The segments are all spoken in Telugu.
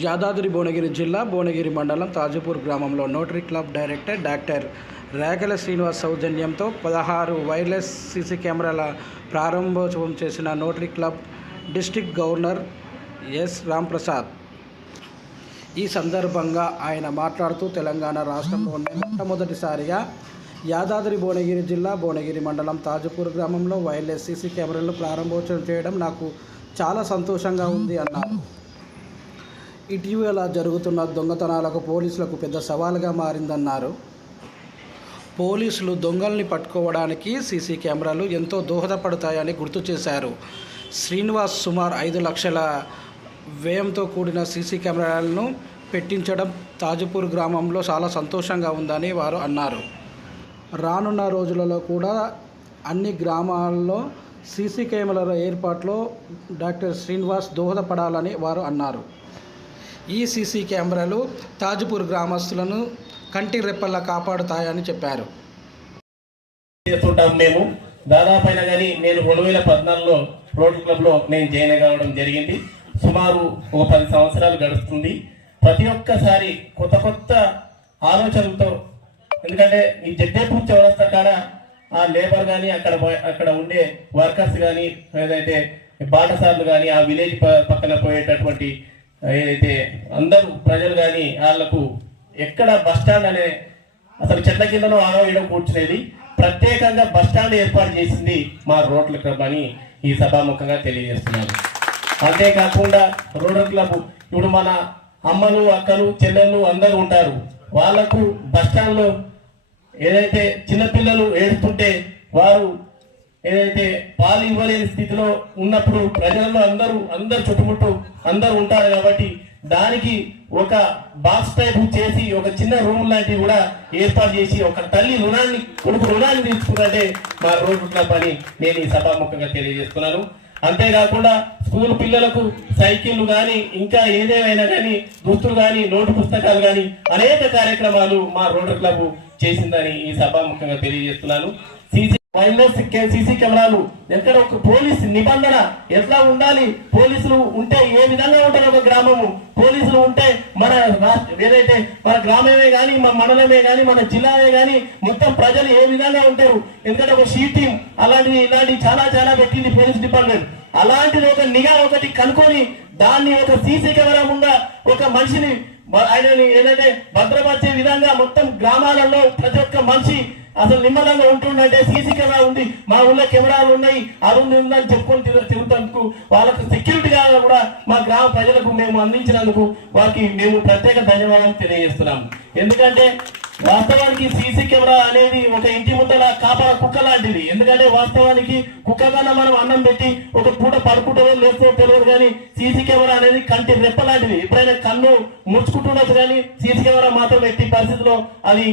యాదాద్రి భువనగిరి జిల్లా భువనగిరి మండలం తాజుపూర్ గ్రామంలో నోటరీ క్లబ్ డైరెక్టర్ డాక్టర్ రేఖల శ్రీనివాస్ సౌజన్యంతో పదహారు వైర్లెస్ సీసీ కెమెరాల ప్రారంభోత్సవం చేసిన rotary club district governor S Ramprasad. ఈ సందర్భంగా ఆయన మాట్లాడుతూ తెలంగాణ రాష్ట్రంలోనే మొట్టమొదటిసారిగా యాదాద్రి భువనగిరి జిల్లా భువనగిరి మండలం తాజుపూర్ గ్రామంలో వైర్లెస్ సీసీ కెమెరాలు ప్రారంభోత్సవం చేయడం నాకు చాలా సంతోషంగా ఉంది అన్నారు. ఇటీవల జరుగుతున్న దొంగతనాలకు పోలీసులకు పెద్ద సవాలుగా మారిందన్నారు. పోలీసులు దొంగల్ని పట్టుకోవడానికి సీసీ కెమెరాలు ఎంతో దోహదపడతాయని గుర్తు చేశారు. శ్రీనివాస్ సుమార్ ఐదు లక్షల వ్యయంతో కూడిన సీసీ కెమెరాలను పెట్టించడం తాజపూర్ గ్రామంలో చాలా సంతోషంగా ఉందని వారు అన్నారు. రానున్న రోజులలో కూడా అన్ని గ్రామాల్లో సీసీ కెమెరాల ఏర్పాట్లో డాక్టర్ శ్రీనివాస్ దోహదపడాలని వారు అన్నారు. ఈ సీసీ కెమెరాలు తాజ్పూర్ గ్రామస్తులను కంటి రెప్పల్లా కాపాడుతాయని చెప్పారు. చేస్తుంటాం మేము. దాదాపు అయినా కానీ నేను రెండు వేల పద్నాలుగులో రోడ్ క్లబ్లో నేను జాయిన్ కావడం జరిగింది. సుమారు ఒక పది సంవత్సరాలు గడుస్తుంది. ప్రతి ఒక్కసారి కొత్త కొత్త ఆలోచనలతో ఎందుకంటే ఈ జడ్డేపూర్ చౌరస్తా కాడ ఆ లేబర్ కానీ అక్కడ అక్కడ ఉండే వర్కర్స్ కానీ ఏదైతే బాటసార్లు కానీ ఆ విలేజ్ పక్కన పోయేటటువంటి ఏదైతే అందరూ ప్రజలు కానీ వాళ్ళకు ఎక్కడ బస్ స్టాండ్ అనే అసలు చెట్ల కిందనో ఆరోగ్యం కూర్చునేది ప్రత్యేకంగా బస్ స్టాండ్ ఏర్పాటు చేసింది మా రోడ్ల క్లబ్ అని ఈ సభాముఖంగా తెలియజేస్తున్నాను అంతేకాకుండా రోడ్ల క్లబ్ ఇప్పుడు మన అమ్మలు అక్కలు చెల్లెళ్ళు అందరూ ఉంటారు. వాళ్ళకు బస్ ఏదైతే చిన్నపిల్లలు ఏడుస్తుంటే వారు ఏదైతే పాలు ఇవ్వలేని స్థితిలో ఉన్నప్పుడు ప్రజల్లో అందరూ అందరు చుట్టుముట్టు అందరూ ఉంటారు కాబట్టి దానికి ఒక బాక్స్ టైప్ చేసి ఒక చిన్న రూమ్ లాంటివి కూడా ఏర్పాటు చేసి ఒక తల్లి రుణాన్ని కొడుకు రుణాన్ని తీసుకుంటే మా రోడ్డు క్లబ్ అని నేను ఈ సభాముఖంగా తెలియజేస్తున్నాను. అంతేకాకుండా స్కూల్ పిల్లలకు సైకిళ్ళు కానీ ఇంకా ఏదేమైనా కానీ దుస్తులు కానీ నోటు పుస్తకాలు కానీ అనేక కార్యక్రమాలు మా రోడ్డు క్లబ్ చేసిందని ఈ సభాముఖంగా తెలియజేస్తున్నాను. సీసీ వైర్లెస్ సీసీ కెమెరాలు. ఎక్కడ ఒక పోలీస్ నిబంధన ఎట్లా ఉండాలి? పోలీసులు ఉంటే ఏ విధంగా ఉంటారు ఒక గ్రామము? పోలీసులు ఉంటే మన ఏదైతే మన గ్రామమే కానీ మన మండలమే కానీ మన జిల్లానే కానీ మొత్తం ప్రజలు ఏ విధంగా ఉంటారు? ఎందుకంటే ఒక షీ టీం అలాంటివి ఇలాంటివి చాలా చాలా పెట్టింది పోలీస్ డిపార్ట్మెంట్. అలాంటిది ఒక నిఘా ఒకటి కనుకొని దాన్ని ఒక సీసీ కెమెరా ముందా ఒక మనిషిని ఆయనని ఏదైతే భద్రపరిచే విధంగా మొత్తం గ్రామాలలో ప్రతి ఒక్క మనిషి అసలు నిమ్మలంగా ఉంటుండంటే సీసీ కెమెరా ఉంది. మా ఊళ్ళో కెమెరాలు ఉన్నాయి. అది ఉంది ఉందని చెప్పుకొని తిరు- తిరుగుతందుకు వాళ్ళకు సెక్యూరిటీగా కూడా మా గ్రామ ప్రజలకు మేము అందించినందుకు వారికి మేము ప్రత్యేక ధన్యవాదాలు తెలియజేస్తున్నాం ఎందుకంటే వాస్తవానికి సీసీ కెమెరా అనేది ఒక ఇంటి ముందర కాపా కుక్క లాంటిది. ఎందుకంటే వాస్తవానికి కుక్క మనం అన్నం పెట్టి ఒక పూట పడుకుంటుందో లేదో తెలియదు కానీ సీసీ కెమెరా అనేది కంటి రెప్ప లాంటిది. ఎప్పుడైనా కన్ను ముడుచుకుంటుండొచ్చు కానీ సీసీ కెమెరా మాత్రం ఎట్టి పరిస్థితిలో అది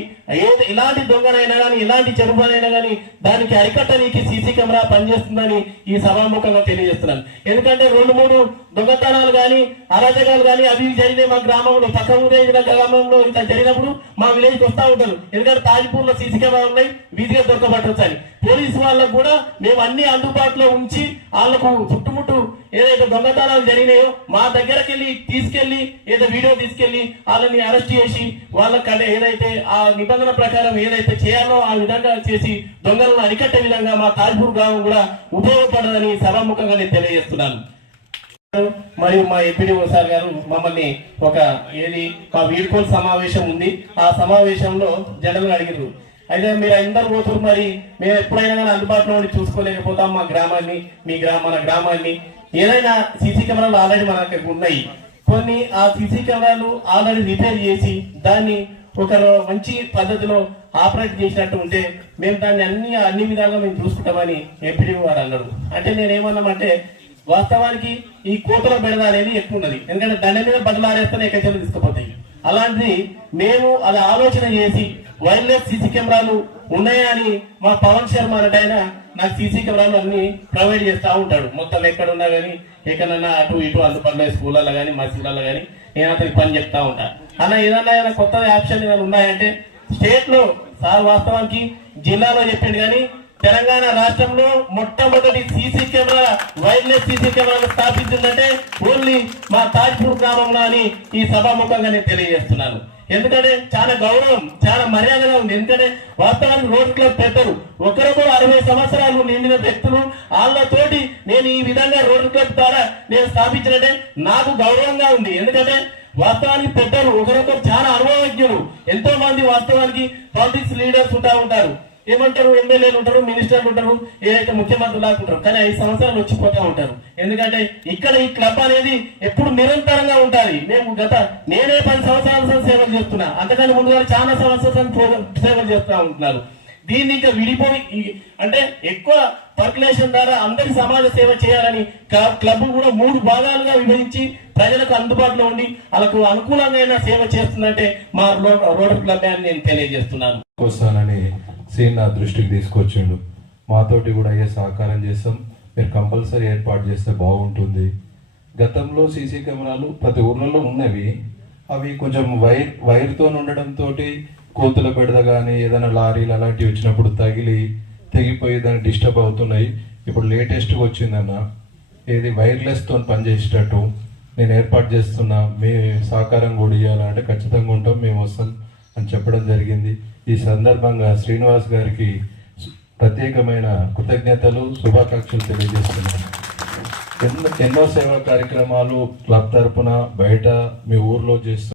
ఏది ఇలాంటి దొంగనైనా కానీ ఇలాంటి చెరుపునైనా కానీ దానికి అరికట్టడానికి సీసీ కెమెరా పనిచేస్తుందని ఈ సభాముఖంగా తెలియజేస్తున్నాను. ఎందుకంటే రెండు మూడు దొంగతనాలు కానీ అరాజకాలు కానీ అవి ఇవి జరిగినాయి మా గ్రామంలో. పక్క ఊరే గ్రామంలో ఇట్లా జరిగినప్పుడు మా విలేజ్కి వస్తా ఉంటారు. ఎందుకంటే తాజిపూర్లో సీసీ కెమెరా ఉన్నాయి వీధిగా దొరకబట్టవచ్చు పోలీసు వాళ్ళకు కూడా మేము అన్ని అందుబాటులో ఉంచి వాళ్ళకు చుట్టుముట్టు ఏదైతే దొంగతనాలు జరిగినాయో మా దగ్గరకి వెళ్ళి తీసుకెళ్ళి ఏదో వీడియో తీసుకెళ్ళి వాళ్ళని అరెస్ట్ చేసి వాళ్ళకి ఏదైతే ఆ నిబంధన ప్రకారం ఏదైతే చేయాలో ఆ విధంగా చేసి దొంగలను అరికట్టే విధంగా మా తాజ్పూర్ గ్రామం కూడా ఉపయోగపడదని సభాముఖంగా నేను తెలియజేస్తున్నాను. మరియు మా ఎంపీడీఓ సార్ గారు మమ్మల్ని ఒక ఏది మా వీడ్కోల్ సమావేశం ఉంది. ఆ సమావేశంలో జనరల్ అడిగారు అయితే మీరు అందరు పోతున్నారు మరి మేము ఎప్పుడైనా కానీ అందుబాటులో ఉండి చూసుకోలేకపోతాం మా గ్రామాన్ని మీ గ్రామ మన గ్రామాన్ని. ఏదైనా సీసీ కెమెరాలు ఆల్రెడీ మన దగ్గర ఉన్నాయి. కొన్ని ఆ సీసీ కెమెరాలు ఆల్రెడీ రిపేర్ చేసి దాన్ని ఒక మంచి పద్ధతిలో ఆపరేట్ చేసినట్టు ఉంటే మేము దాన్ని అన్ని అన్ని విధాలుగా మేము చూసుకుంటామని ఎంపీడీఓ వారు అన్నారు. అంటే నేనేమన్నామంటే వాస్తవానికి ఈ కోతల బెడద అనేది ఎక్కువ ఉన్నది ఎందుకంటే దండ మీద బదలారేస్తేనే ఎక్కచెలు తీసుకుపోతాయి. అలాంటిది మేము అది ఆలోచన చేసి వైర్లెస్ సీసీ కెమెరాలు ఉన్నాయని మా పవన్ శర్మ అంటే ఆయన నాకు సీసీ కెమెరాలు అన్ని ప్రొవైడ్ చేస్తూ ఉంటాడు. మొత్తం ఎక్కడ ఉన్నా కానీ ఎక్కడన్నా అటు ఇటు అందుబాటులో స్కూళ్ళలో కానీ మసీదులలో కానీ నేను అతనికి పని చెప్తా ఉంటా. అన్న ఏదన్నా ఏదైనా కొత్త ఆప్షన్ ఏదైనా ఉన్నాయంటే స్టేట్లో సార్ వాస్తవానికి జిల్లాలో చెప్పిండు కానీ తెలంగాణ రాష్ట్రంలో మొట్టమొదటి సీసీ కెమెరా వైర్లెస్ సీసీ కెమెరాలు స్థాపించిందంటే ఓన్లీ మా తాజ్పూర్ గ్రామంలో అని ఈ సభాముఖంగా నేను తెలియజేస్తున్నాను. ఎందుకంటే చాలా గౌరవం చాలా మర్యాదగా ఉంది. ఎందుకంటే వాస్తవానికి రోడ్ క్లబ్ పెద్దలు ఒకరికో అరవై సంవత్సరాలు నిండిన వ్యక్తులు వాళ్ళతోటి నేను ఈ విధంగా రోడ్ క్లబ్ ద్వారా నేను స్థాపించినట్టే నాకు గౌరవంగా ఉంది. ఎందుకంటే వాస్తవానికి పెద్దలు ఒకరొకరు చాలా అనుభవజ్ఞులు. ఎంతో మంది వాస్తవానికి పాలిటిక్స్ లీడర్స్ ఉంటా ఉంటారు. ఏమంటారు? ఎమ్మెల్యేలు ఉంటారు మినిస్టర్లు ఉంటారు ఏదైతే ముఖ్యమంత్రులు లాక్కుంటారు ఉంటారు. కానీ ఐదు సంవత్సరాలు వచ్చిపోతా ఉంటారు. ఎందుకంటే ఇక్కడ ఈ క్లబ్ అనేది ఎప్పుడు నిరంతరంగా ఉండాలి మేము గత నేనే పది సంవత్సరాల సేవలు చేస్తున్నా. అంతకంటే ముందుగా చాలా సంవత్సరాలు సేవలు చేస్తూ ఉంటున్నారు. దీన్ని ఇంకా విడిపోయి అంటే ఎక్కువ పర్కులేషన్ ద్వారా అందరి సమాజ సేవ చేయాలని క్లబ్ కూడా మూడు భాగాలుగా విభజించి ప్రజలకు అందుబాటులో ఉండి వాళ్ళకు అనుకూలంగా సేవ చేస్తుందంటే మా రోడ్ క్లబ్ అని నేను తెలియజేస్తున్నాను. వస్తానని సీన్ నా దృష్టికి తీసుకొచ్చిండు. మాతోటి కూడా అయ్యే సహకారం చేస్తాం. మీరు కంపల్సరీ ఏర్పాటు చేస్తే బాగుంటుంది. గతంలో సీసీ కెమెరాలు ప్రతి ఊర్లలో ఉన్నవి. అవి కొంచెం వైర్ వైర్తో ఉండడంతో కోతుల బెడద కానీ ఏదైనా లారీలు అలాంటివి వచ్చినప్పుడు తగిలి తెగిపోయి దాన్ని డిస్టర్బ్ అవుతున్నాయి. ఇప్పుడు లేటెస్ట్గా వచ్చిందన్న. ఏది వైర్లెస్తో పనిచేసేటట్టు నేను ఏర్పాటు చేస్తున్నా. మీ సహకారం కూడా ఇవ్వాలంటే ఖచ్చితంగా ఉంటాం. మేము వస్తాం. అని చెప్పడం జరిగింది. ఈ సందర్భంగా శ్రీనివాస్ గారికి ప్రత్యేకమైన కృతజ్ఞతలు శుభాకాంక్షలు తెలియజేస్తున్నాను. ఎన్నో ఎన్నో సేవా కార్యక్రమాలు క్లబ్ తరపున బయట మీ ఊర్లో చేస్తూ